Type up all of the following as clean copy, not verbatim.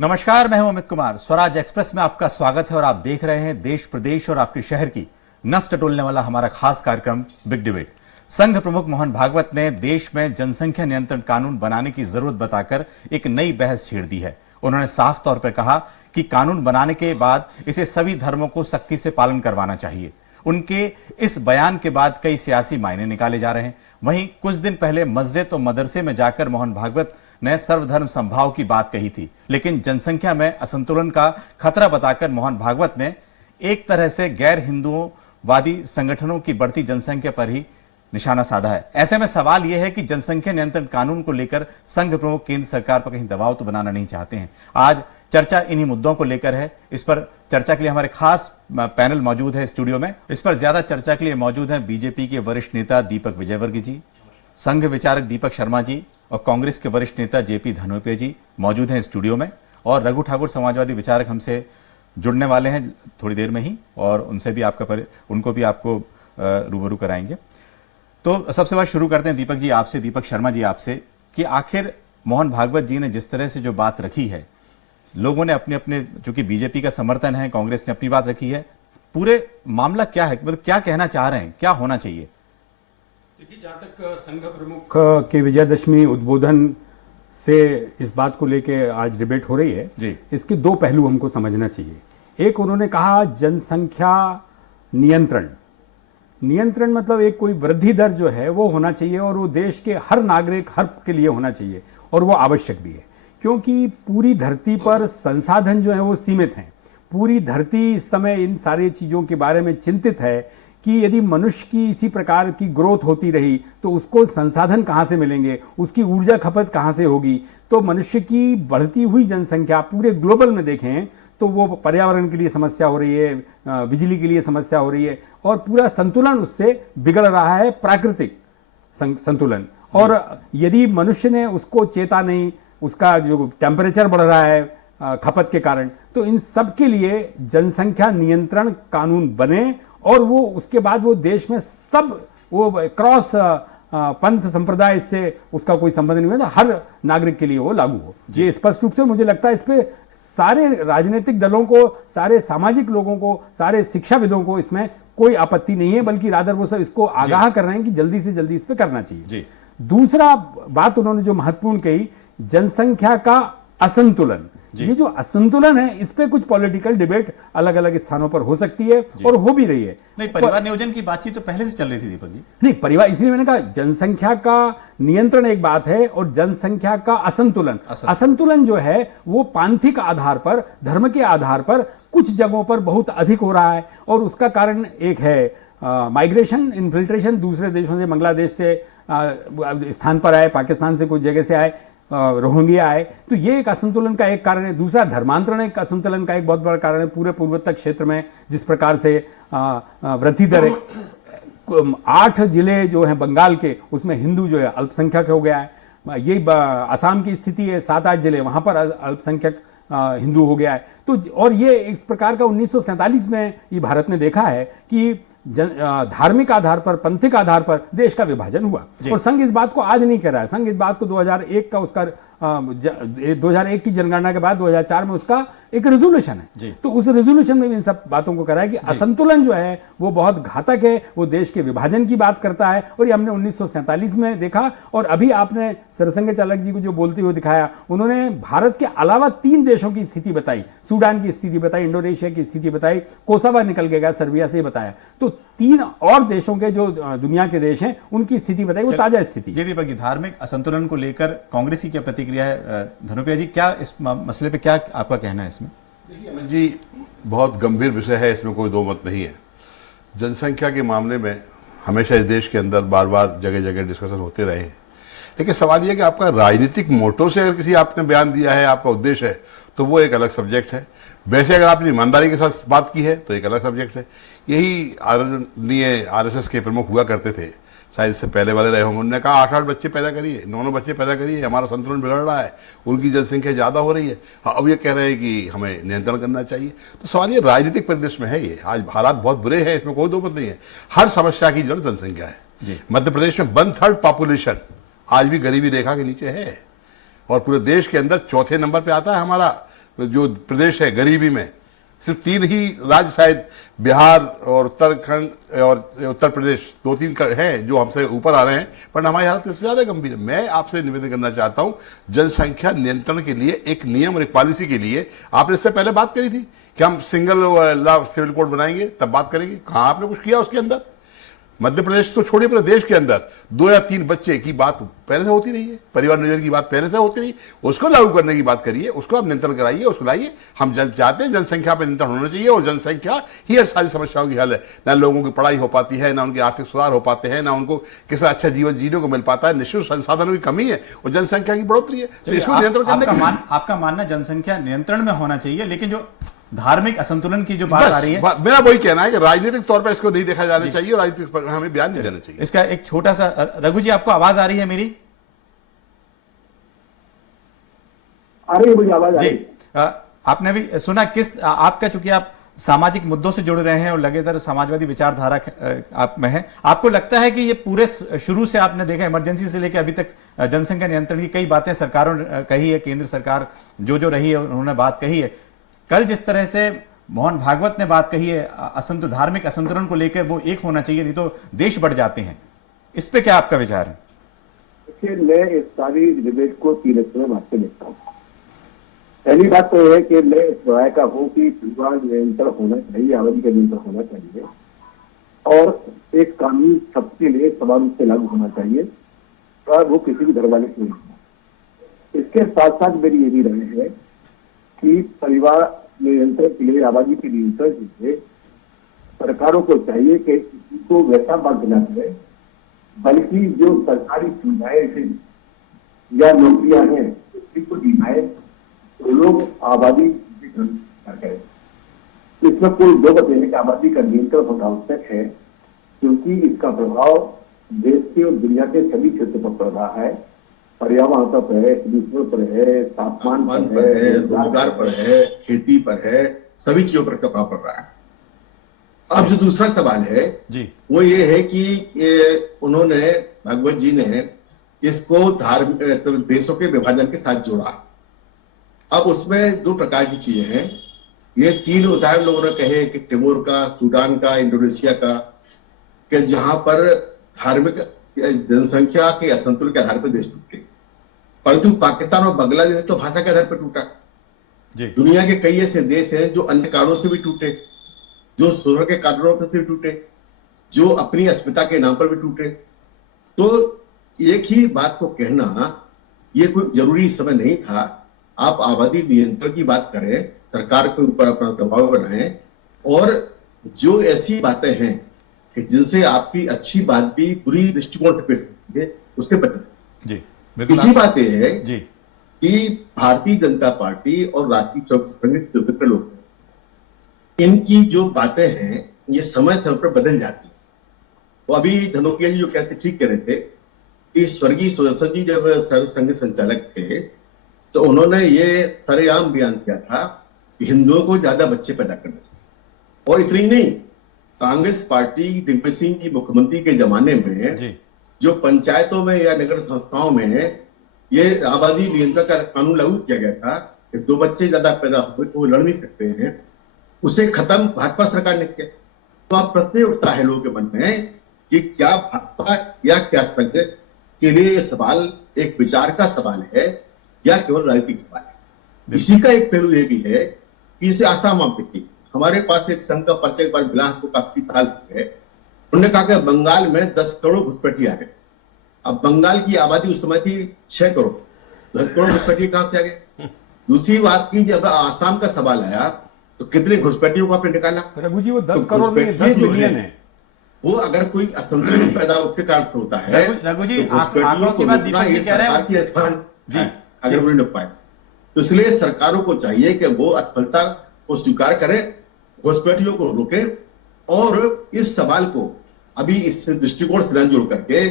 नमस्कार, मैं हूं अमित कुमार। स्वराज एक्सप्रेस में आपका स्वागत है और आप देख रहे हैं देश प्रदेश और आपके शहर की नफ्स टटोलने वाला हमारा खास कार्यक्रम बिग डिबेट। संघ प्रमुख मोहन भागवत ने देश में जनसंख्या नियंत्रण कानून बनाने की जरूरत बताकर एक नई बहस छेड़ दी है। उन्होंने साफ तौर पर कहा कि कानून बनाने के बाद इसे सभी धर्मों को सख्ती से पालन करवाना चाहिए। उनके इस बयान के बाद कई सियासी मायने निकाले जा रहे हैं। वहीं कुछ दिन पहले मस्जिद और मदरसे में जाकर मोहन भागवत ने सर्वधर्म समभाव की बात कही थी, लेकिन जनसंख्या में असंतुलन का खतरा बताकर मोहन भागवत ने एक तरह से गैर हिंदुवादी संगठनों की बढ़ती जनसंख्या पर ही निशाना साधा है। ऐसे में सवाल यह है कि जनसंख्या नियंत्रण कानून को लेकर संघ प्रमुख केंद्र सरकार पर कहीं दबाव तो बनाना नहीं चाहते हैं। आज चर्चा इन्हीं मुद्दों को लेकर है। इस पर चर्चा के लिए हमारे खास पैनल मौजूद है स्टूडियो में। इस पर ज्यादा चर्चा के लिए मौजूद हैं बीजेपी के वरिष्ठ नेता दीपक विजयवर्गीय जी, संघ विचारक दीपक शर्मा जी और कांग्रेस के वरिष्ठ नेता जेपी धनोपिया जी मौजूद हैं स्टूडियो में। और रघु ठाकुर समाजवादी विचारक हमसे जुड़ने वाले हैं थोड़ी देर में ही, और उनसे भी उनको भी आपको रूबरू कराएंगे। तो सबसे बात शुरू करते हैं दीपक जी आपसे, दीपक शर्मा जी आपसे, कि आखिर मोहन भागवत जी ने जिस तरह से जो बात रखी है, लोगों ने अपने अपने, चूंकि बीजेपी का समर्थन है, कांग्रेस ने अपनी बात रखी है, पूरे मामला क्या है, मतलब क्या कहना चाह रहे हैं, क्या होना चाहिए? देखिए, जहाँ तक संघ प्रमुख के विजयदशमी उद्बोधन से इस बात को लेके आज डिबेट हो रही है जी, इसके दो पहलू हमको समझना चाहिए। एक, उन्होंने कहा जनसंख्या नियंत्रण मतलब एक कोई वृद्धि दर जो है वो होना चाहिए और वो देश के हर नागरिक हर के लिए होना चाहिए और वो आवश्यक भी है, क्योंकि पूरी धरती पर संसाधन जो है वो सीमित हैं। पूरी धरती इस समय इन सारी चीज़ों के बारे में चिंतित है कि यदि मनुष्य की इसी प्रकार की ग्रोथ होती रही तो उसको संसाधन कहाँ से मिलेंगे, उसकी ऊर्जा खपत कहाँ से होगी। तो मनुष्य की बढ़ती हुई जनसंख्या पूरे ग्लोबल में देखें तो वो पर्यावरण के लिए समस्या हो रही है, बिजली के लिए समस्या हो रही है और पूरा संतुलन उससे बिगड़ रहा है, प्राकृतिक संतुलन। और यदि मनुष्य ने उसको चेता नहीं, उसका जो टेम्परेचर बढ़ रहा है खपत के कारण, तो इन सब के लिए जनसंख्या नियंत्रण कानून बने और वो उसके बाद वो देश में सब वो क्रॉस पंथ संप्रदाय से उसका कोई संबंध नहीं है, हर नागरिक के लिए वो लागू हो। ये स्पष्ट रूप से मुझे लगता है इस पे सारे राजनीतिक दलों को, सारे सामाजिक लोगों को, सारे शिक्षाविदों को इसमें कोई आपत्ति नहीं है, बल्कि रादर वो सब इसको आगाह कर रहे हैं कि जल्दी से जल्दी इस पे करना चाहिए। दूसरा बात उन्होंने जो महत्वपूर्ण कही, जनसंख्या का असंतुलन। ये जो असंतुलन है इस पे कुछ पॉलिटिकल डिबेट अलग अलग स्थानों पर हो सकती है और हो भी रही है। नहीं, परिवार नियोजन की बातचीत तो पहले से चल रही थी दीपक जी। नहीं, परिवार, इसलिए मैंने कहा जनसंख्या का नियंत्रण एक बात है और जनसंख्या का असंतुलन जो है वो पांथिक आधार पर, धर्म के आधार पर कुछ जगहों पर बहुत अधिक हो रहा है और उसका कारण एक है माइग्रेशन, इन्फिल्ट्रेशन, दूसरे देशों से, बांग्लादेश से स्थान पर आए, पाकिस्तान से कुछ जगह से आए, रोहिंग्या आए, तो ये एक असंतुलन का एक कारण है। दूसरा, धर्मांतरण एक असंतुलन का एक बहुत बड़ा कारण है। पूरे पूर्वोत्तर क्षेत्र में जिस प्रकार से वृद्धि दर है, 8 जिले जो हैं बंगाल के, उसमें हिंदू जो है अल्पसंख्यक हो गया है। ये असम की स्थिति है, 7-8 जिले, वहां पर अल्पसंख्यक हिंदू हो गया है। तो और ये इस प्रकार का 1947 में ये भारत ने देखा है कि धार्मिक आधार पर, पंथिक आधार पर देश का विभाजन हुआ। और संघ इस बात को आज नहीं कह रहा है। संघ इस बात को 2001 का उसका 2001 की जनगणना के बाद 2004 में उसका एक रेजोल्यूशन है, तो उस रेजोल्यूशन में भी इन सब बातों को करा है कि असंतुलन जो है वो बहुत घातक है, वो देश के विभाजन की बात करता है। और ये हमने 1947 में देखा और अभी आपने सरसंघ चालक जी को जो बोलते हुए दिखाया, उन्होंने भारत के अलावा 3 देशों की स्थिति बताई, सूडान की स्थिति बताई, इंडोनेशिया की स्थिति बताई, कोसोवो निकल गया, सर्बिया से बताया, तो 3 और देशों के जो दुनिया के देश हैं उनकी स्थिति बताई, वो ताजा स्थिति। दीपक, धार्मिक असंतुलन को लेकर कांग्रेस की क्या प्रतिक्रिया है? धनुपिया जी, क्या इस मसले पे क्या आपका कहना है इसमें? देखिए अमित जी, बहुत गंभीर विषय है, इसमें कोई दो मत नहीं है। जनसंख्या के मामले में हमेशा इस देश के अंदर बार बार जगह जगह डिस्कशन होते रहे हैं, लेकिन सवाल यह कि आपका राजनीतिक मोटो से अगर किसी आपने बयान दिया है, आपका उद्देश्य है, तो वो एक अलग सब्जेक्ट है। वैसे अगर आपने ईमानदारी के साथ बात की है तो एक अलग सब्जेक्ट है। यही आदरणीय आरएसएस के प्रमुख हुआ करते थे, शायद इससे पहले वाले रहे होंगे, उन्होंने कहा 8-8 बच्चे पैदा करिए, 9-9 बच्चे पैदा करिए, हमारा संतुलन बिगड़ रहा है, उनकी जनसंख्या ज़्यादा हो रही है। हाँ, अब ये कह रहे हैं कि हमें नियंत्रण करना चाहिए। तो सवाल ये राजनीतिक परिदृश्य में है। ये आज हालात बहुत बुरे हैं, इसमें कोई दो मत नहीं है। हर समस्या की जड़ जनसंख्या है। मध्य प्रदेश में 1/3 पॉपुलेशन आज भी गरीबी रेखा के नीचे है और पूरे देश के अंदर चौथे नंबर पे आता है हमारा जो प्रदेश है गरीबी में, सिर्फ 3 ही राज्य शायद बिहार और उत्तराखंड और उत्तर प्रदेश 2-3 हैं जो हमसे ऊपर आ रहे हैं, पर हमारी हालत इससे ज्यादा गंभीर है। मैं आपसे निवेदन करना चाहता हूं, जनसंख्या नियंत्रण के लिए एक नियम और एक पॉलिसी के लिए आपने इससे पहले बात करी थी कि हम सिंगल लॉ सिविल कोड बनाएंगे, तब बात करेंगे। कहां आपने कुछ किया उसके अंदर? मध्य प्रदेश तो छोड़िए, पूरे देश के अंदर 2 या 3 बच्चे की बात पहले से होती रही है, परिवार नियोजन की बात पहले से होती रही, उसको लागू करने की बात करिए, उसको आप नियंत्रण कराइए, उसको लाइए। हम चाहते हैं जनसंख्या पर नियंत्रण होना चाहिए, और जनसंख्या ही हर सारी समस्याओं की हल है। ना लोगों की पढ़ाई हो पाती है, ना उनके आर्थिक सुधार हो पाते हैं, ना उनको किसी अच्छा जीवन जीने को मिल पाता है, निश्चित संसाधनों की कमी है और जनसंख्या की बढ़ोतरी है, तो इसको नियंत्रण करने के लिए आपका मानना जनसंख्या नियंत्रण में होना चाहिए, लेकिन जो धार्मिक असंतुलन की जो बात आ रही है, मेरा वही कहना है कि राजनीतिक तौर पर इसको नहीं देखा जाना चाहिए और राजनीतिक पर हमें बयान नहीं देना चाहिए। इसका एक छोटा सा, रघु जी आपको आवाज आ रही है मेरी? आ रही है मुझे आवाज आ रही जी, आपने भी सुना आपका, चूंकि आप सामाजिक मुद्दों से जुड़ रहे हैं और लगातार समाजवादी विचारधारा आप में है, आपको लगता है कि ये पूरे शुरू से आपने देखा, इमरजेंसी से लेकर अभी तक जनसंख्या नियंत्रण की कई बातें सरकारों ने कही है, केंद्र सरकार जो रही है उन्होंने बात कही है, कल जिस तरह से मोहन भागवत ने बात कही है धार्मिक असंतुलन को लेकर, वो एक होना चाहिए, नहीं तो देश बढ़ जाते हैं, इस पे क्या आपका विचार है? देखिए, मैं इस सारी डिबेट को 3 हिस्सों में बांट के देखता हूँ। पहली बात तो है कि मैं इस राय का हूँ कि परिवार नियंत्रण होना चाहिए, आबादी का नियंत्रण होना चाहिए, और एक कानून सबके लिए समान रूप से लागू होना चाहिए, और वो किसी भी धर्म वाले की नहीं हो। इसके साथ साथ मेरी ये भी राय है कि परिवार नियंत्रण के लिए, आबादी के नियंत्रण के लिए सरकारों को चाहिए कि इसको वैसा बांट न करें, बल्कि जो सरकारी सुविधाएं या नौकरियां हैं उनको दी जाए, तो लोग आबादी करें। इसमें कोई दो बात नहीं कि आबादी का नियंत्रण होना आवश्यक है, क्योंकि इसका प्रभाव देश के और दुनिया के सभी क्षेत्रों पर पड़ रहा है। पर्यावरण पर है, प्रदूषण पर है, तापमान पर है, रोजगार पर है, खेती पर है, सभी चीजों पर प्रभाव पड़ रहा है। अब जो दूसरा सवाल है जी, वो ये है कि उन्होंने, भागवत जी ने इसको धार्मिक देशों के विभाजन के साथ जोड़ा। अब उसमें 2 प्रकार की चीजें हैं। ये 3 उदाहरण लोगों ने कहे कि तिमोर का, सूडान का, इंडोनेशिया का, कि जहां पर धार्मिक जनसंख्या के असंतुलन के आधार पर देश टूटे, परंतु पाकिस्तान और बांग्लादेश तो भाषा के आधार पर टूटा। दुनिया के कई ऐसे देश हैं जो अन्य कारणों से भी टूटे, जो शोषण के कारणों से भी टूटे, जो अपनी अस्मिता के नाम पर भी टूटे। तो एक ही बात को कहना ये कोई जरूरी समय नहीं था। आप आबादी नियंत्रण की बात करें, सरकार के ऊपर अपना दबाव बनाएं, और जो ऐसी बातें हैं कि जिनसे आपकी अच्छी बात भी बुरी दृष्टिकोण से पेश करती है, उससे बचें। जी, इसी बात यह है जी कि भारतीय जनता पार्टी और राष्ट्रीय स्वयं संघ जो मित्र लोग हैं, इनकी जो बातें हैं ये समय समय पर बदल जाती है। तो अभी धनोपिया जी जो कहते ठीक कह रहे थे कि स्वर्गीय सुदर्शन जी जब संघ संचालक थे तो उन्होंने ये सरेआम बयान किया था कि हिंदुओं को ज्यादा बच्चे पैदा करना चाहिए। और इतनी नहीं, कांग्रेस पार्टी दिग्विजय सिंह जी मुख्यमंत्री के जमाने में जी, जो पंचायतों में या नगर संस्थाओं में ये आबादी नियंत्रण का कानून लागू किया गया था कि 2 बच्चे ज्यादा पैदा हुए तो वो लड़ नहीं सकते हैं, उसे खत्म भाजपा सरकार ने किया। तो अब प्रश्न उठता है लोगों के मन में कि क्या भाजपा या क्या संघ के लिए ये सवाल एक विचार का सवाल है या केवल राजनीतिक सवाल है। इसी का एक पहलू ये भी है कि इसे आसाम आप देखिए, हमारे पास एक संघ का परिचय एक बार मिला को काफी साल हो गए। उन्होंने कहा कि बंगाल में 10 करोड़ घुसपैठी आ गए। अब बंगाल की आबादी उस समय थी 6 करोड़, 10 करोड़ घुसपैठी कहां से आ गए। दूसरी बात की जब आसाम का सवाल आया तो कितने घुसपैठियों को आपने निकाला? रघु जी वो 10 तो करोड़ में 10 मिलियन है। वो अगर कोई असंतुलन पैदा उसके कारण से होता है, रघु जी, तो घुसपैठियों आंकड़ों की को बात रोकना दीपक जी ये कह रहे हैं। सरकार की असफल जी, है, अगर वो नहीं पाए। तो इसलिए सरकारों को चाहिए कि वो असफलता को स्वीकार करें, घुसपैठियों को रोके, और इस सवाल को अभी इस दृष्टिकोण से जोड़ करके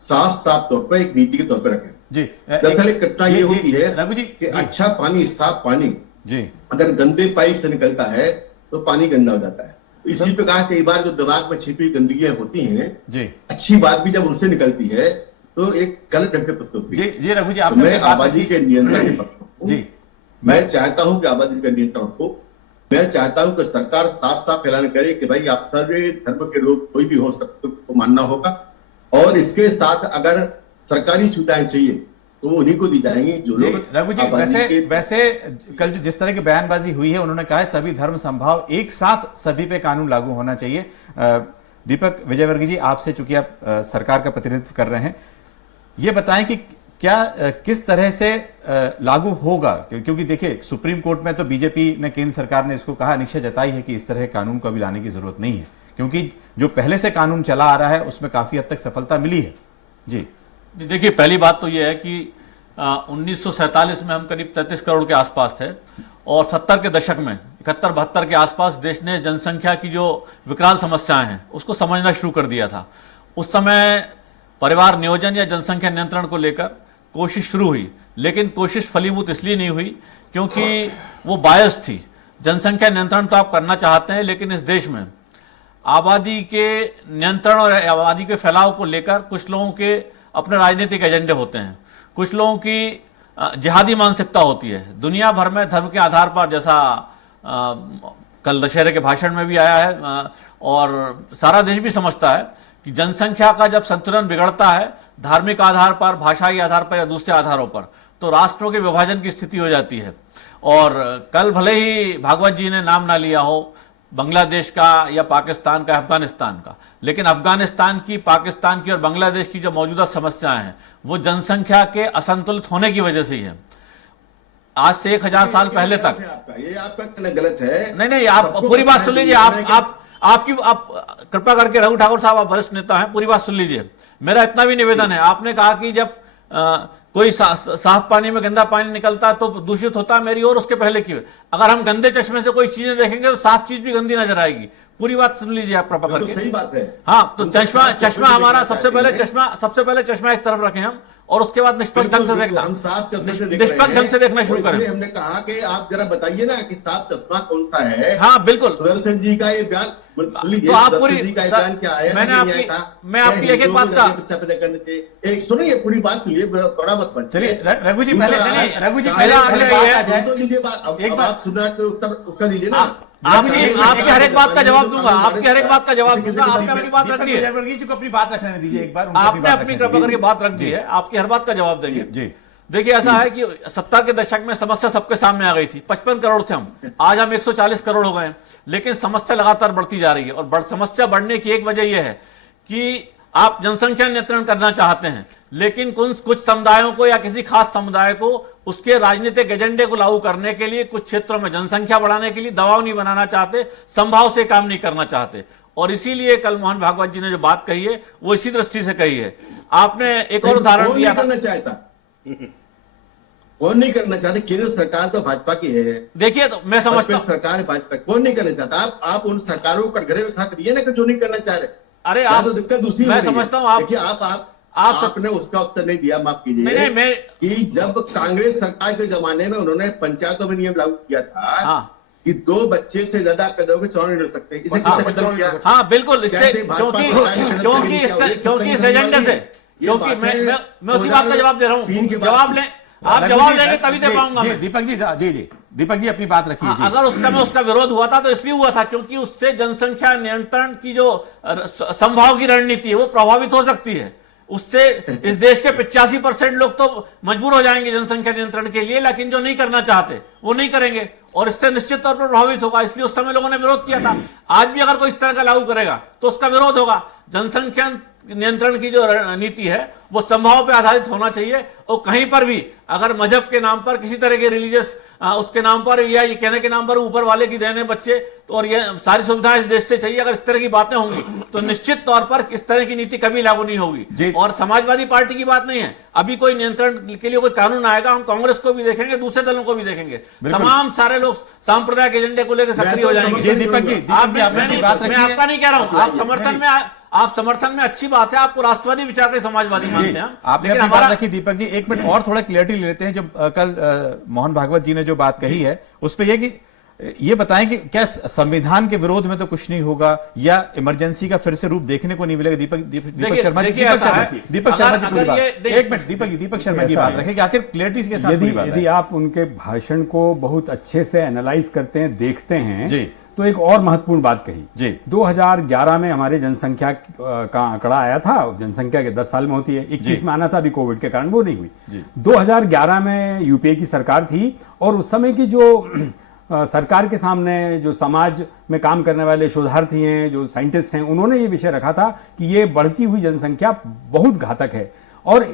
साफ तौर पर एक नीति के तौर पर रखें। जी, दरअसल एक घटना ये होती है रघु जी कि अच्छा पानी, साफ पानी जी, अगर गंदे पाइप से निकलता है तो पानी गंदा हो जाता है। इसी प्रकार कई बार जो दिमाग में छिपी गंदगियां होती हैं, जी, अच्छी बात भी जब उनसे निकलती है तो एक गलत ढंग से प्रस्तुत होती है। जी, रघु जी, तो आपने मैं आबादी के नियंत्रण के पक्ष में हूं। जी, मैं चाहता हूं कि आबादी का नियंत्रण हो। मैं चाहता हूं कि सरकार साफ साफ ऐलान करे कि भाई आप सभी धर्म के लोग कोई भी हो सकते को मानना होगा, और इसके साथ अगर सरकारी सुविधाएं चाहिए तो वो उन्हीं को दी जाएंगी जो जी, लोग रघु जी, वैसे कल जो जिस तरह की बयानबाजी हुई है, उन्होंने कहा है सभी धर्म संभाव एक साथ सभी पे कानून लागू होना चाहिए। दीपक विजयवर्गीय जी, आपसे चूंकि आप सरकार का प्रतिनिधित्व कर रहे हैं, ये बताएं कि क्या किस तरह से लागू होगा, क्योंकि देखिए सुप्रीम कोर्ट में तो बीजेपी ने, केंद्र सरकार ने इसको कहा, अनिच्छा जताई है कि इस तरह के कानून को अभी लाने की जरूरत नहीं है, क्योंकि जो पहले से कानून चला आ रहा है उसमें काफी हद तक सफलता मिली है। जी देखिए, पहली बात तो यह है कि 1947 में हम करीब 33 करोड़ के आसपास थे, और 70 के दशक में 71-72 के आसपास देश ने जनसंख्या की जो विकराल समस्याएं हैं उसको समझना शुरू कर दिया था। उस समय परिवार नियोजन या जनसंख्या नियंत्रण को लेकर कोशिश शुरू हुई, लेकिन कोशिश फलीभूत इसलिए नहीं हुई क्योंकि वो बायस थी। जनसंख्या नियंत्रण तो आप करना चाहते हैं, लेकिन इस देश में आबादी के नियंत्रण और आबादी के फैलाव को लेकर कुछ लोगों के अपने राजनीतिक एजेंडे होते हैं, कुछ लोगों की जिहादी मानसिकता होती है। दुनिया भर में धर्म के आधार पर, जैसा कल दशहरे के भाषण में भी आया है, और सारा देश भी समझता है कि जनसंख्या का जब संतुलन बिगड़ता है धार्मिक आधार पर, भाषाई आधार पर या दूसरे आधारों पर, तो राष्ट्रों के विभाजन की स्थिति हो जाती है। और कल भले ही भागवत जी ने नाम ना लिया हो बांग्लादेश का या पाकिस्तान का, अफगानिस्तान का, लेकिन अफगानिस्तान की, पाकिस्तान की और बांग्लादेश की जो मौजूदा समस्याएं हैं वो जनसंख्या के असंतुलित होने की वजह से ही है। आज से 1000 साल पहले तक, ये आपका कहना गलत है। नहीं, आप पूरी बात सुन लीजिए। आप कृपया करके, रघु ठाकुर साहब आप वरिष्ठ नेता हैं, पूरी बात सुन लीजिए। मेरा इतना भी निवेदन है, आपने कहा कि जब कोई साफ पानी में गंदा पानी निकलता तो दूषित होता, मेरी और उसके पहले की। अगर हम गंदे चश्मे से कोई चीजें देखेंगे तो साफ चीज भी गंदी नजर आएगी। पूरी बात सुन लीजिए आप कृपा करके। सही बात है। हाँ, तो चश्मा हमारा सबसे पहले चश्मा एक तरफ रखें हम, और उसके बाद निष्पक्ष ढंग से देखना, हम साफ चश्मे से निष्पक्ष ढंग से देखना शुरू करें। हमने कहा कि आप जरा बताइए ना कि साफ चश्मा कौन सा है। हाँ बिल्कुल, सुदर्शन जी का ये बयान सुन लीजिए। तो आप पूरी, क्या आया, मैं आपकी एक बात का, करने चाहिए। एक सुनिए, पूरी बात सुनिए, बड़ा मत बन। चलिए रघु जी, पहले तो लीजिए बात, एक बात सुना तो उत्तर उसका दीजिए ना। आपकी हर एक बात का जवाब दूंगा, आपकी हर एक बात का जवाब दूंगा। आपने अपनी बात रख दी है, अपनी बात रखने दीजिए एक बार। आपने अपनी कृपा करके बात रख दी है, आपकी हर बात का जवाब देंगे। जी देखिए, ऐसा है कि 70 के दशक में समस्या सबके सामने आ गई थी। 55 करोड़ थे हम, आज हम 140 करोड़ हो गए, लेकिन समस्या लगातार बढ़ती जा रही है। और समस्या बढ़ने की एक वजह यह है कि आप जनसंख्या नियंत्रण करना चाहते हैं, लेकिन कुछ समुदायों को या किसी खास समुदाय को उसके राजनीतिक एजेंडे को लागू करने के लिए, कुछ क्षेत्रों में जनसंख्या बढ़ाने के लिए दबाव नहीं बनाना चाहते, संभाव से काम नहीं करना चाहते। और इसीलिए कल मोहन भागवत जी ने जो बात कही है वो इसी दृष्टि से कही है। आपने एक और उदाहरण दिया, करना चाहता कौन नहीं करना चाहते? केंद्र सरकार तो भाजपा की है। देखिए, तो मैं समझता हूं सरकार भाजपा, कौन नहीं करना चाहता? आप उन सरकारों को कटघरे में खड़ा करिए ना कि जो नहीं करना चाह रहे। अरे आप तो दिक्कत दूसरी, मैं समझता हूं, देखिए आपने उसका उत्तर नहीं दिया, माफ कीजिए। मैं कि जब कांग्रेस सरकार के जमाने में उन्होंने पंचायतों में नियम लागू किया था, हाँ, कि 2 बच्चे से ज्यादा पैदा होकर चुनाव नहीं लड़ सकते, इसे खत्म किया। हाँ बिल्कुल, इससे क्योंकि इस एजेंडे से, क्योंकि मैं उसी बात का जवाब दे रहा हूँ। जवाब लें, आप जवाब देंगे तभी दे पाऊंगा मैं। दीपक जी, जी दीपक जी अपनी बात रखिए। अगर उसका विरोध हुआ था तो इसलिए हुआ था क्योंकि उससे जनसंख्या नियंत्रण की जो संभाव की रणनीति है वो प्रभावित हो सकती है। उससे इस देश के 85% लोग तो मजबूर हो जाएंगे जनसंख्या नियंत्रण के लिए, लेकिन जो नहीं करना चाहते वो नहीं करेंगे और इससे निश्चित तौर पर प्रभावित होगा। इसलिए उस समय लोगों ने विरोध किया था। आज भी अगर कोई इस तरह का लागू करेगा तो उसका विरोध होगा। जनसंख्या नियंत्रण की जो नीति है वो संभाव पर आधारित होना चाहिए, और कहीं पर भी अगर मजहब के नाम पर, किसी तरह के रिलीजियस उसके नाम पर या ये कहने के नाम पर ऊपर वाले की देने बच्चे तो, और ये सारी सुविधाएं इस देश से चाहिए, अगर इस तरह की बातें होंगी तो निश्चित तौर पर इस तरह की नीति कभी लागू नहीं होगी। और समाजवादी पार्टी की बात नहीं है, अभी कोई नियंत्रण के लिए कोई कानून आएगा, हम कांग्रेस को भी देखेंगे, दूसरे दलों को भी देखेंगे, तमाम सारे लोग सांप्रदायिक एजेंडे को लेकर सक्रिय हो जाएंगे। दीपक जी, मैं आपका नहीं कह रहा हूं, आप समर्थन में अच्छी बात है, आपको राष्ट्रवादी विचार के समाजवादी मानते हैं। आपने अपनी बात रखी दीपक जी, एक मिनट और थोड़ा क्लियरिटी ले लेते हैं। जो कल मोहन भागवत जी ने जो बात कही है उस पर यह कि ये बताएं कि क्या संविधान के विरोध में तो कुछ नहीं होगा, या इमरजेंसी का फिर से रूप देखने को नहीं मिलेगा? दीपक शर्मा जी, दीपक शर्मा जी पूरी बात, एक मिनट दीपक शर्मा जी बात रखें कि आखिर क्लियरिटी के साथ पूरी बात है। यदि आप उनके भाषण को बहुत अच्छे से एनालाइज करते हैं, देखते हैं जी, तो एक और महत्वपूर्ण बात कही जी। 2011 में हमारे जनसंख्या का आंकड़ा आया था, जनसंख्या के 10 साल में होती है, 21 में आना था, अभी कोविड के कारण वो नहीं हुई। 2011 में यूपीए की सरकार थी और उस समय की जो सरकार के सामने जो समाज में काम करने वाले शोधार्थी हैं, जो साइंटिस्ट हैं, उन्होंने ये विषय रखा था कि ये बढ़ती हुई जनसंख्या बहुत घातक है, और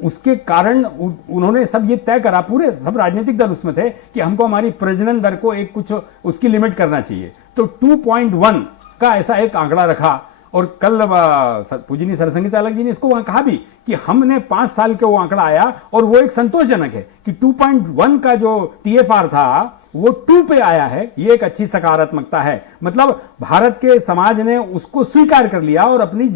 उसके कारण उन्होंने सब ये तय करा, पूरे सब राजनीतिक दल उसमें थे, कि हमको हमारी प्रजनन दर को एक कुछ उसकी लिमिट करना चाहिए। तो 2.1 का ऐसा एक आंकड़ा रखा, और कल पूजनीय सरसंघ चालक जी ने इसको वहां कहा भी कि हमने 5 साल के वो आंकड़ा आया और वो एक संतोषजनक है कि 2.1 का जो TFR था वो 2 पे आया है। ये एक अच्छी सकारात्मकता है, मतलब भारत के समाज ने उसको स्वीकार कर लिया और अपनी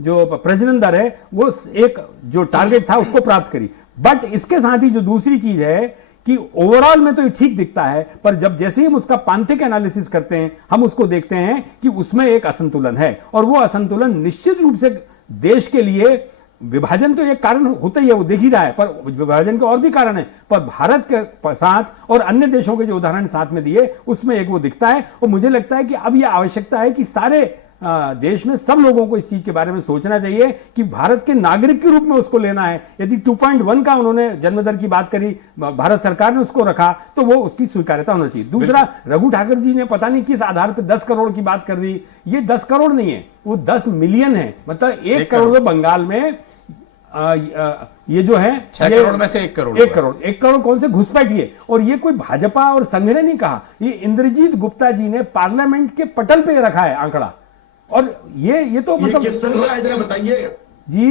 जो प्रजनन दर है वो एक जो टारगेट था उसको प्राप्त करी। बट इसके साथ ही जो दूसरी चीज है कि ओवरऑल में तो ये ठीक दिखता है, पर जब जैसे ही हम उसका पांथिक एनालिसिस करते हैं, हम उसको देखते हैं कि उसमें एक असंतुलन है, और वो असंतुलन निश्चित रूप से देश के लिए, विभाजन तो एक कारण होता ही है, वो देख ही रहा है, पर विभाजन के और भी कारण है, पर भारत के साथ और अन्य देशों के जो उदाहरण साथ में दिए उसमें एक वो दिखता है। और मुझे लगता है कि अब यह आवश्यकता है कि सारे देश में सब लोगों को इस चीज के बारे में सोचना चाहिए कि भारत के नागरिक के रूप में उसको लेना है। यदि 2.1 का उन्होंने जन्मदर की बात करी, भारत सरकार ने उसको रखा, तो वो उसकी स्वीकार्यता होना चाहिए। दूसरा, रघु ठाकुर जी ने पता नहीं किस आधार पर 10 करोड़ की बात कर दी। ये 10 करोड़ नहीं है, वो 10 मिलियन है, मतलब 1 करोड़ बंगाल में ये जो है 6 करोड़ में से 1 करोड़, 1 करोड़ कौन से घुसपैठी है। और ये कोई भाजपा और संघ ने नहीं कहा, ये इंद्रजीत गुप्ता जी ने पार्लियामेंट के पटल पे रखा है आंकड़ा। और ये तो मतलब किस सन का इधर बताइए जी,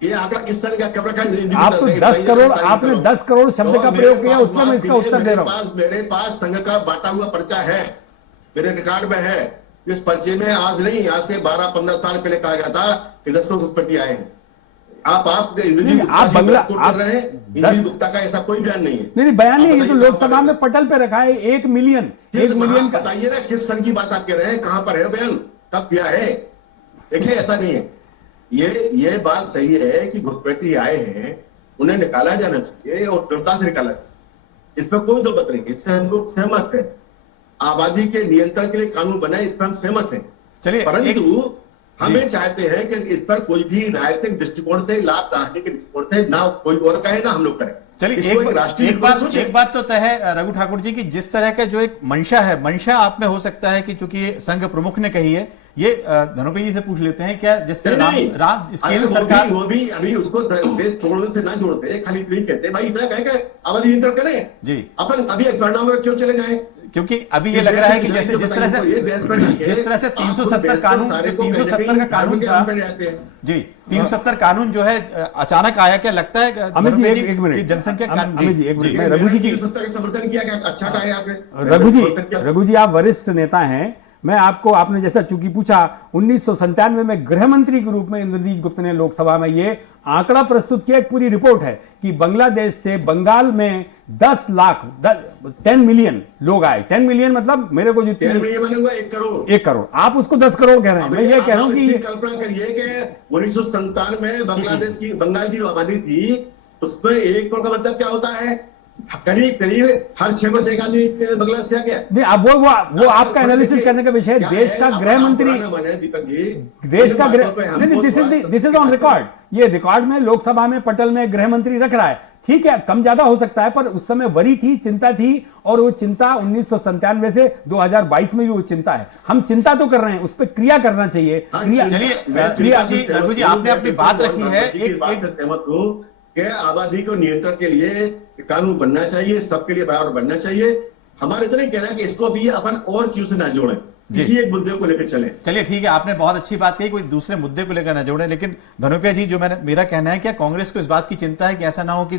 ये आंकड़ा किस सन का कब रखा है? आप तो 10 करोड़, आपने 10 करोड़ शब्द का प्रयोग किया, उसमें मैं इसका उत्तर दे रहा हूं। मेरे पास संघ का बांटा हुआ पर्चा है, मेरे रिकॉर्ड में है। इस पर्चे में आज नहीं, आज से 12-15 साल पहले कहा गया था कि 10 करोड़ घुसपैठी आए हैं। आप बंगला कर रहे हैं, इंद्रजीत गुप्ता का ऐसा कोई बयान नहीं है। नहीं, बयान नहीं है, ये तो लोकसभा में पटल पे रखा है। 1 मिलियन का बताइए ना, किस सन की बात आप कह रहे हैं, कहां पर है बयान, कब किया है? देखिए, ऐसा नहीं है। ये बात सही है कि घुसपैठी आए हैं, उन्हें निकाला जाना चाहिए और दृढ़ता से निकाला जाए, इस पर कोई दो बात नहीं। इससे हम लोग सहमत हैं। आबादी के नियंत्रण के लिए कानून बना है, इस पर हम सहमत हैं। चलिए, परंतु हमें चाहते हैं कि इस पर कोई भी राजनीतिक दृष्टिकोण से, लाभ राजनीतिक दृष्टिकोण से ना कोई और कहे ना हम लोग करें। चलिए, एक बात तो तय है रघु ठाकुर जी की, जिस तरह का जो एक मंशा है, मंशा आप में हो सकता है कि चूंकि संघ प्रमुख ने कही है, ये धनोपे जी से पूछ लेते हैं, क्या जिस तरह केंद्र सरकार वो भी अभी उसको देश तोड़ने से ना जोड़ते, खाली इतना कहते भाई इतना कहें आबादी नियंत्रण करें जी, अपन अभी परिणाम में क्यों चले जाए? क्योंकि अभी ये लग रहा है कि जैसे जिस तरह से 370 कानून, 370 का कानून था जी, 370 कानून जो है अचानक आया, क्या लगता है जनसंख्या कानून? रघु जी की समर्थन किया, क्या अच्छा कहा आपने? रघु जी, आप वरिष्ठ नेता हैं, मैं आपने जैसा चूंकि पूछा, 1997 में गृह मंत्री के रूप में इंद्रजीत गुप्ता ने लोकसभा में ये आंकड़ा प्रस्तुत किया। एक पूरी रिपोर्ट है कि बांग्लादेश से बंगाल में 10 मिलियन लोग आए। 10 मिलियन मतलब मेरे को जो 10 मिलियन बने हुआ 1 करोड़, 1 करोड़, आप उसको 10 करोड़ कह रहे हैं। मैं ये कह रहा हूं कि कल्पना करिए कि 1997 में बंगाल की जो आबादी थी, उसमें 1 करोड़ का मतलब क्या होता है? करीब हर 6 में से एक आदमी बांग्लादेश से आ गया। नहीं, अब वो आपका एनालिसिस करने का विषय है। देश का गृह मंत्री, देश का गृह, दिस इज ऑन रिकॉर्ड, ये रिकॉर्ड में लोकसभा में पटल में गृह मंत्री रख रहा है। ठीक है, कम ज्यादा हो सकता है, पर उस समय वरी थी, चिंता थी, और वो चिंता 1997 से 2022 में भी वो चिंता है। हम चिंता तो कर रहे हैं, उस पर क्रिया करना चाहिए। चलिए रघु जी, आपने अपनी बात रखी है, एक बात से सहमत हूं कि आबादी को नियंत्रण के लिए कानून बनना चाहिए, सबके लिए बराबर बनना चाहिए। हमारे इतना ही कहना है कि इसको भी अपन और चीजों से ना जोड़ें, इसी एक मुद्दे को लेकर चले। चलिए ठीक है, आपने बहुत अच्छी बात कही, कोई दूसरे मुद्दे को लेकर ना जोड़े। लेकिन धनोपिया जी, जो मेरा कहना है, क्या कांग्रेस को इस बात की चिंता है कि ऐसा ना हो कि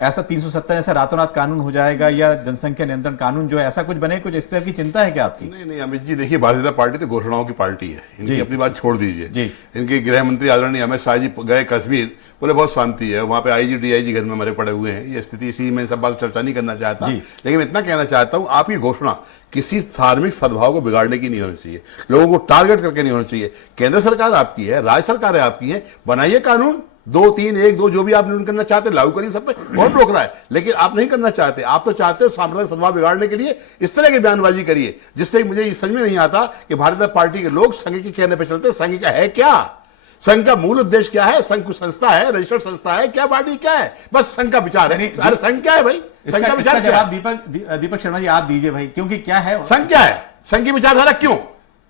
ऐसा 370 ऐसा रातों रात कानून हो जाएगा, या जनसंख्या नियंत्रण कानून जो है ऐसा कुछ बने, कुछ इस तरह की चिंता है क्या आपकी? नहीं अमित जी, देखिए, भारतीय जनता पार्टी तो घोषणाओं की पार्टी है, इनकी अपनी बात छोड़ दीजिए। इनके गृह मंत्री आदरणीय अमित शाह जी गए कश्मीर, बोले बहुत शांति है, वहां पे आईजी डीआईजी घर में मरे पड़े हुए हैं, ये स्थिति। इसी में सब बात चर्चा नहीं करना चाहता, लेकिन मैं इतना कहना चाहता हूं, आपकी घोषणा किसी धार्मिक सद्भाव को बिगाड़ने की नहीं होनी चाहिए, लोगों को टारगेट करके नहीं होनी चाहिए। केंद्र सरकार आपकी है, राज्य सरकार है आपकी है, बनाइए कानून 2, 3, 1, 2 जो भी आप निर्णय करना चाहते हैं लागू करिए सब पे, कौन रोक रहा है? लेकिन आप नहीं करना चाहते, आप तो चाहते हो सांप्रदायिक सद्भाव बिगाड़ने के लिए इस तरह की बयानबाजी करिए, जिससे मुझे ये समझ में नहीं आता कि भारतीय जनता पार्टी के लोग संघ के कहने पर चलते। संघ का है क्या? संघ का मूल उद्देश्य क्या है? संघ कुछ संस्था है, रजिस्टर्ड संस्था है क्या? बॉडी क्या है? बस संघ का विचार है। अरे संघ क्या है भाई? संघ का विचार क्या है? दीपक शर्मा जी आप दीजिए भाई, क्योंकि क्या है संघ? क्या है संघ की विचारधारा? क्यों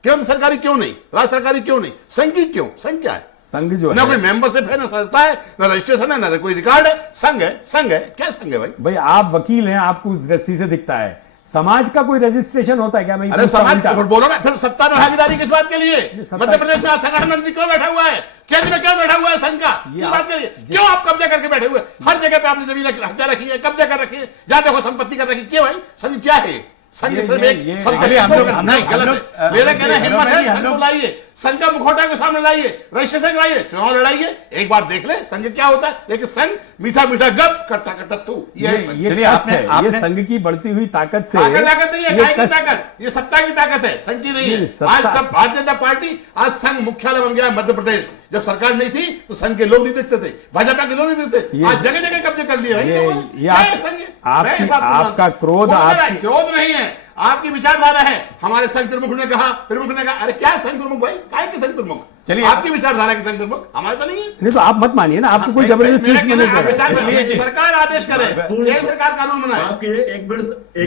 केंद्र सरकारी क्यों नहीं, राज्य सरकारी क्यों नहीं, संघ की क्यों? संघ क्या है? संघ जो ना है, कोई मेंबरशिप है, ना संस्था है, ना रजिस्ट्रेशन है, ना कोई रिकॉर्ड है। संघ है, संघ है, क्या संघ है भाई? भाई आप वकील हैं, आपको उस दृष्टि से दिखता है, समाज का कोई रजिस्ट्रेशन होता है क्या? मैं अरे समाज बोलो ना, फिर सत्ता में भागीदारी किस बात के लिए? मध्य प्रदेश में आज संगठन मंत्री क्यों बैठा हुआ है? केंद्र में क्यों बैठा हुआ है संघ का? किस बात के लिए? क्यों आप कब्जा करके बैठे हुए? हर जगह पे आपने जमीन हत्या रखी है, कब्जा कर रखी है, जहां देखो संपत्ति कर रखी है। क्यों भाई? संघ क्या है? संघ सिर्फ एक नहीं, गलत है मेरा कहना है। हिम्मत है, संघ को लाइए, संघ का मुखौटा को सामने लाइए, रजिस्ट्रेशन लाइए, चुनाव लड़ाइए, एक बार देख ले संघ क्या होता है। लेकिन संघ मीठा मीठा गप, कट्टा कट्टा तू, ये संघ की बढ़ती हुई ताकत से, ताकत नहीं है, काय की ताकत? ये सत्ता की ताकत है, संघ की नहीं है। आज सब भारतीय जनता पार्टी, आज संघ मुख्यालय बन गया मध्य प्रदेश। जब सरकार नहीं थी तो संघ के लोग नहीं दिखते थे, भाजपा के लोग नहीं दिखते, आज जगह जगह कब्जे कर लिए भाई। आपका क्रोध क्रोध नहीं है, आपकी विचारधारा है। हमारे संघ प्रमुख ने कहा, अरे क्या संघ प्रमुख भाई? काय के संघ प्रमुख? चलिए आपकी विचारधारा के संघ प्रमुख, हमारे तो नहीं है। नहीं तो आप मत मानिए ना, आपको कोई जबरदस्ती सरकार आदेश करे, केंद्र सरकार कानून बनाए।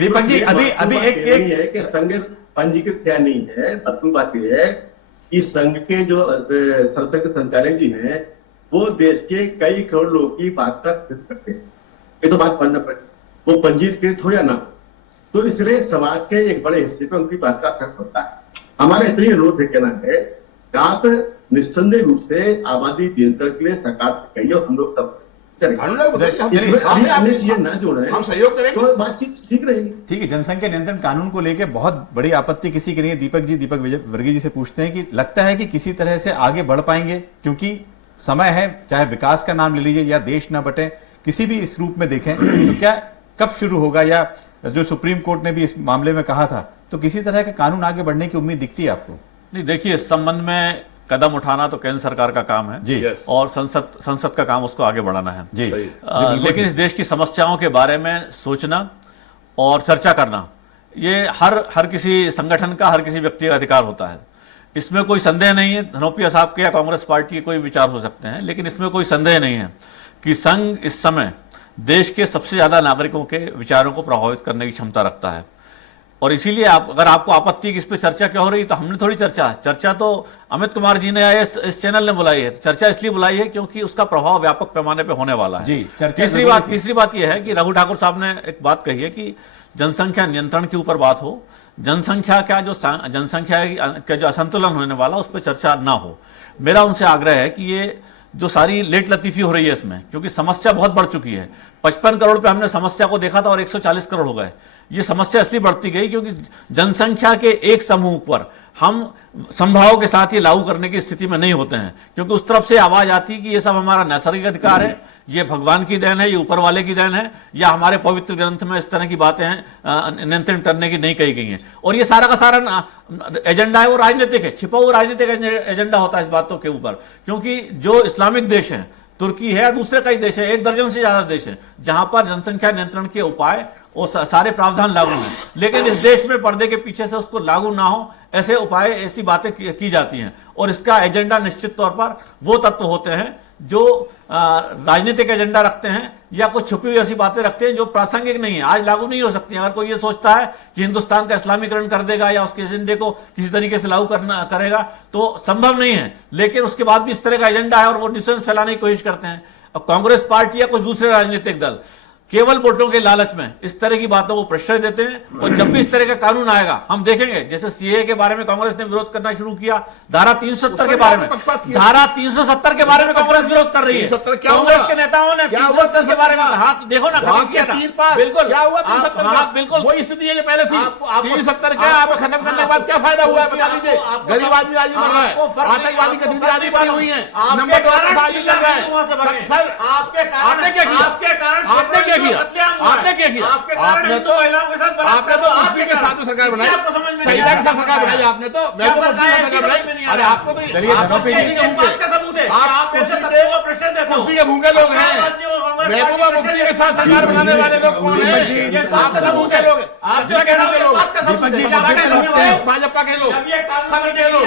दीपक जी अभी एक है कि संघ पंजीकृत क्या नहीं है। प्रथम बात यह है कि संघ के जो संसद के संचालक जी हैं वो देश के कई करोड़ लोगों की बात का करते हैं, ये तो बात मानना पड़ेगा। वो पंजीकृत हो या ना, तो इसलिए समाज के एक बड़े हिस्से पे उनकी बात का असर पड़ता है। हमारा इतनी अनुरोध है, कहना है कि आप निस्संदेह रूप से आबादी नियंत्रण के लिए सरकार से कहिए, और हम लोग सब चीजें ना जोड़े, हम सहयोग करें तो बातचीत ठीक रहेगी। ठीक है, जनसंख्या नियंत्रण कानून को लेकर बहुत बड़ी आपत्ति किसी की नहीं है। दीपक वर्गीय जी से पूछते हैं कि लगता है कि किसी तरह से आगे बढ़ पाएंगे, क्योंकि समय है, चाहे विकास का नाम ले लीजिए या देश न बटे, किसी भी इस रूप में देखें तो क्या कब शुरू होगा, या जो सुप्रीम कोर्ट ने भी इस मामले में कहा था, तो किसी तरह का कानून आगे बढ़ने की उम्मीद दिखती है आपको? नहीं, देखिए इस संबंध में कदम उठाना तो केंद्र सरकार का काम है जी, और संसद का काम उसको आगे बढ़ाना है जी। लेकिन इस देश की समस्याओं के बारे में सोचना और चर्चा करना, ये हर किसी संगठन का, हर किसी व्यक्ति का अधिकार होता है। इसमें कोई संदेह नहीं है, धनोपिया साहब के या कांग्रेस पार्टी के कोई विचार हो सकते हैं, लेकिन इसमें कोई संदेह नहीं है कि संघ इस समय देश के सबसे ज्यादा नागरिकों के विचारों को प्रभावित करने की क्षमता रखता है। और इसीलिए अगर आपको आपत्ति कि इस पे चर्चा क्या हो रही, तो हमने थोड़ी चर्चा तो अमित कुमार जी ने इस चैनल ने बुलाई है। चर्चा इसलिए बुलाई है क्योंकि उसका प्रभाव व्यापक पैमाने पे होने वाला है जी। तीसरी बात यह है कि रघु ठाकुर साहब ने एक बात कही है कि जनसंख्या नियंत्रण के ऊपर बात हो, जनसंख्या का जो असंतुलन होने वाला उस पर चर्चा ना हो। मेरा उनसे आग्रह है कि ये जो सारी लेट लतीफी हो रही है इसमें, क्योंकि समस्या बहुत बढ़ चुकी है। 55 करोड़ पे हमने समस्या को देखा था और 140 करोड़ हो गए। ये समस्या इसलिए बढ़ती गई क्योंकि जनसंख्या के एक समूह पर हम संभाव के साथ ये लागू करने की स्थिति में नहीं होते हैं, क्योंकि उस तरफ से आवाज आती कि ये सब हमारा नैसर्गिक अधिकार है, ये भगवान की देन है, ये ऊपर वाले की देन है, या हमारे पवित्र ग्रंथ में इस तरह की बातें हैं नियंत्रण करने की नहीं कही गई हैं। और ये सारा का सारा एजेंडा है वो राजनीतिक है, छिपा हुआ राजनीतिक एजेंडा होता है इस बातों के ऊपर। क्योंकि जो इस्लामिक देश है, तुर्की है या दूसरे कई देश है, 1 दर्जन से ज्यादा देश है जहां पर जनसंख्या नियंत्रण के उपाय और सारे प्रावधान लागू हैं, लेकिन इस देश में पर्दे के पीछे से उसको लागू ना हो ऐसे उपाय, ऐसी बातें की जाती हैं। और इसका एजेंडा निश्चित तौर पर वो तत्व होते हैं जो राजनीतिक एजेंडा रखते हैं या कुछ छुपी हुई ऐसी बातें रखते हैं जो प्रासंगिक नहीं है, आज लागू नहीं हो सकती। अगर कोई ये सोचता है कि हिंदुस्तान का इस्लामीकरण कर देगा या उसके एजेंडे को किसी तरीके से लागू करेगा तो संभव नहीं है। लेकिन उसके बाद भी इस तरह का एजेंडा है और वो डिस्टेंस फैलाने की कोशिश करते हैं। अब कांग्रेस पार्टी या कुछ दूसरे राजनीतिक दल केवल वोटों के लालच में इस तरह की बातों को प्रश्रय देते हैं। और जब भी इस तरह का कानून आएगा हम देखेंगे, जैसे सीए के बारे में कांग्रेस ने विरोध करना शुरू किया, धारा 370 के बारे में, धारा 370 के बारे में कांग्रेस विरोध कर रही है। कांग्रेस के नेताओं ने 370 के बारे में कहा, देखो ना खत्म किया था। बिल्कुल क्या हुआ 370? बिल्कुल वही स्थिति है जो पहले थी। 370 क्या आपको खत्म करने के बाद क्या फायदा हुआ है बता दीजिए। गरीब आदमी आज मर रहा है, आतंकवादी गतिविधि आदि बढ़ी हुई है, नंबर 2 पर आज लग रहा है। सर आपने क्या किया? आपने क्या किया? आपने क्या किया? आपने तो मुस्लिम के साथ में सरकार बनाई, सईदा के साथ सरकार बनाई आपने तो। मैं तो मुस्लिम की सरकार बनाई। अरे आपको तो चलिए धनोपी जी, कुर्सी के भूखे लोग हैं। महबूबा मुफ्ती के साथ सरकार बनाने वाले लोग कौन हैं? आप सब भूखे लोग हैं। आप जो कह रहे हो भाजपा के लोग, सब के लोग।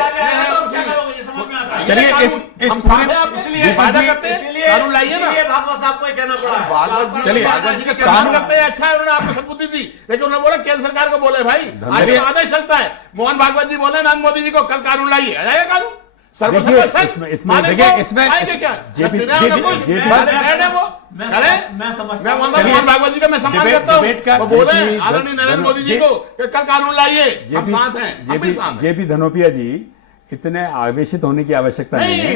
चलिए इस पूरे वादा करते हैं, कानून लाइए ना। भागवत साहब को कहना पड़ा। चलिए भागवत जी का सम्मान करते हैं, अच्छा है, उन्होंने आपको सद्बुद्धि दी, लेकिन उन्होंने बोला केंद्र सरकार को बोले भाई आज तो आदेश चलता है। मोहन भागवत जी बोले नरेंद्र मोदी जी को कल कानून लाइए, आ जाएगा कानून। देखिए इसमें मैं मोहन भागवत जी का मैं सम्मान करता हूँ। वो बोले आदरणीय नरेंद्र मोदी जी को कि कल कानून लाइए, हम साथ हैं, हम भी साथ हैं। जेपी धनोपिया जी, इतने आवेशित होने की आवश्यकता नहीं है।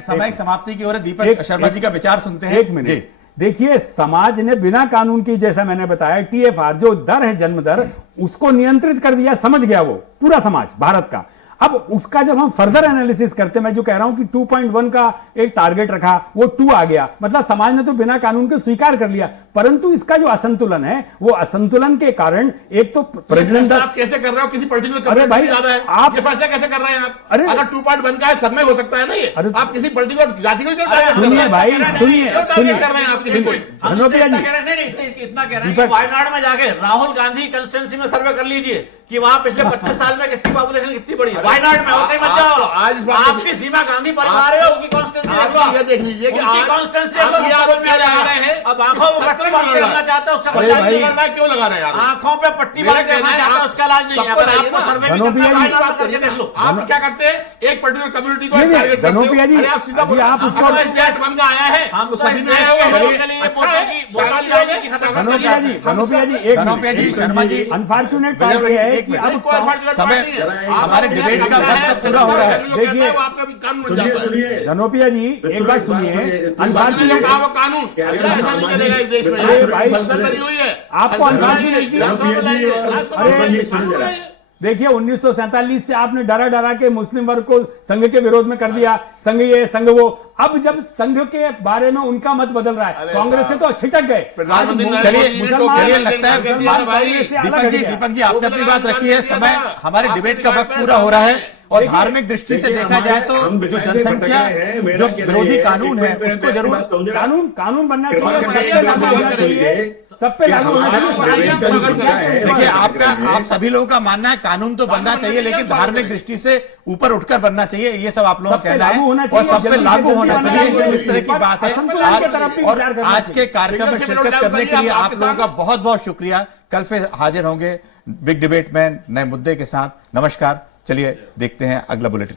समय समाप्ति की ओर है। दीपक शर्मा जी का विचार सुनते हैं। एक मिनट, देखिए समाज ने बिना कानून की, जैसा मैंने बताया, टीएफआर जो दर है, जन्म दर, उसको नियंत्रित कर दिया, समझ गया वो पूरा समाज भारत का। अब उसका जब हम फर्दर एनालिसिस करते, मैं जो कह रहा हूं कि 2.1 का एक टारगेट रखा, वो 2 आ गया, मतलब समाज ने तो बिना कानून के स्वीकार कर लिया। परंतु इसका जो असंतुलन है, वो असंतुलन के कारण एक तो प्रेसिडेंट, आप कैसे कर रहे हो किसी पर्टिकुलर, अरे भाई ज्यादा है आप ये फैसला कैसे कर रहे हैं आप? अरे अगर 2.1 का है, सब में हो सकता है ना ये। आप किसी पर्टिकुलर जाति को सुनिए भाई, सुनिए कर रहे हैं आप किसी को। धनोपिया जी इतना कह रहे हैं कि वायनाड में जाके राहुल गांधी कंस्टिट्यूंसी में सर्वे कर लीजिए कि वहां पिछले 25 साल में किसकी पॉपुलेशन कितनी बड़ी है। वायनाड में होते ही मत जाओ। आज आपकी सीमा गांधी परिवार है, उनकी कॉन्स्टिट्यूंसी ये देख लीजिए कि उनकी कॉन्स्टिट्यूंसी अब आंखों में पट्टी बांध के रखना चाहते हैं, उसका इलाज नहीं करना। क्यों लगा रहे हैं आप? आंखों पे पट्टी बांध के रखना चाहते हैं, उसका इलाज नहीं है। अगर आपको सर्वे भी करना है, वायनाड करके देख लो। आप क्या करते हैं? एक पर्टिकुलर कम्युनिटी को टारगेट करते हो। धनोपिया जी, अरे आप सीधा अभी आप उसको बन का आया है, हम तो सभी सभी में में आया होगा। धनोपिया जी, शर्मा जी, अनफॉर्चुनेट बात यह है कि अब समय हमारे डिबेट का वक्त पूरा हो रहा है। देखिए आपका भी कानून बन जाता है। सुनिए धनोपिया जी, एक बात सुनिए, अनफॉर्चुनेट कहा वो कानून ऐसा नहीं चलेगा इस देश में। अरे भाई, संसद बनी हुई है, आपको अनफॉर्चुनेट अरे देखिए 1947 से आपने डरा डरा के मुस्लिम वर्ग को संघ के विरोध में कर दिया, संघ ये संघ वो। अब जब संघ के बारे में उनका मत बदल रहा है, कांग्रेस से तो छिटक गए। चलिए लगता है दीपक जी आपने अपनी बात रखी है। समय हमारे डिबेट का वक्त पूरा हो रहा है और धार्मिक दृष्टि से देखा जाए तो जो जनसंख्या, जो विरोधी कानून है, उसको जरूर कानून बनना चाहिए, सब पे लागू होना चाहिए। देखिए आप सभी लोगों का मानना है कानून तो बनना चाहिए, लेकिन धार्मिक दृष्टि से ऊपर उठकर बनना चाहिए, ये सब आप लोगों का कहना है और सब पे लागू होना चाहिए। इस तरह की बात है। और आज के कार्यक्रम में शिरकत करने के लिए आप लोगों का बहुत बहुत शुक्रिया। कल फिर हाजिर होंगे बिग डिबेट में नए मुद्दे के साथ। नमस्कार। चलिए देखते हैं अगला बुलेटिन।